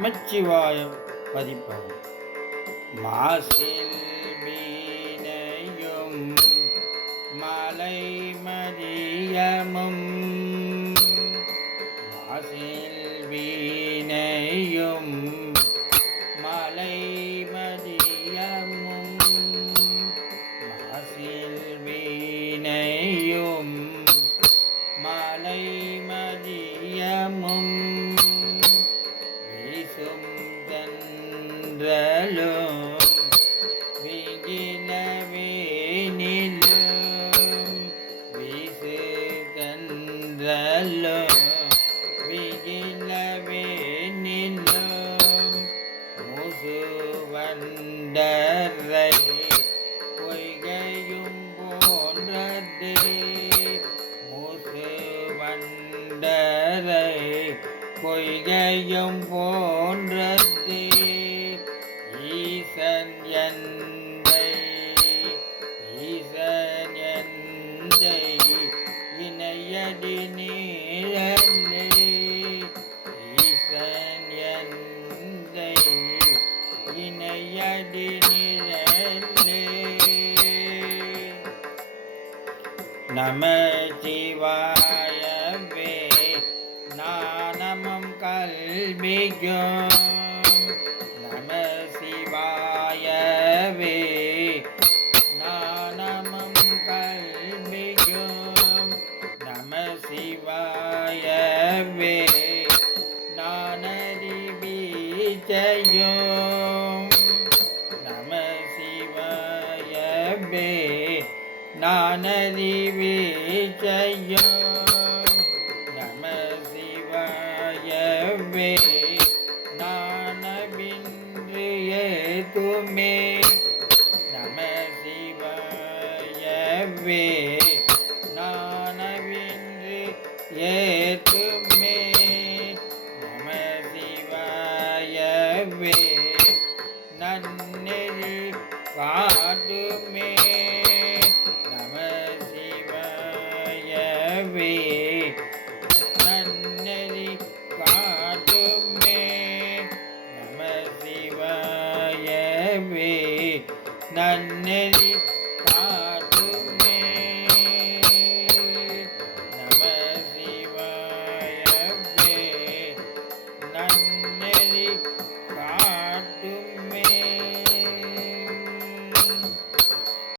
நமச்சிவாயம் பதிப்பகம் மாசில் வீணையும் மலை மதியமும் மாசில் வீணையும் மலை மதியமும் மாசில் வீணையும் மலை மதியமும் தன்றலும் விகிலவே நிலும். வீசு தன்றலும் விகிலவே நிலும். முசு வண்டரை பொய்கையும் போன்றதே. முசு வண்டரை பொய்கையும் போன்றதே. ஈசன் எந்தை ஈசன் எந்தை இணையடி நீழலே ஈசன் எந்தை இணையடி நிழலே நம சிவாயவே நானமும் கல்வியும் நானமும் நம சிவாயவே நானறி பீஜையும் நம சிவாயவே நானறி பீஜையும் நம சிவாயவே நானவின்று துமே ஏத்துமே நானவின்றி ஏத்துமே. நம சிவாயவே நன்னெறி காட்டுமே. நம சிவாயவே நன்னெறி காட்டுமே. நம சிவாயவே நன்னெறி காட்டுமே.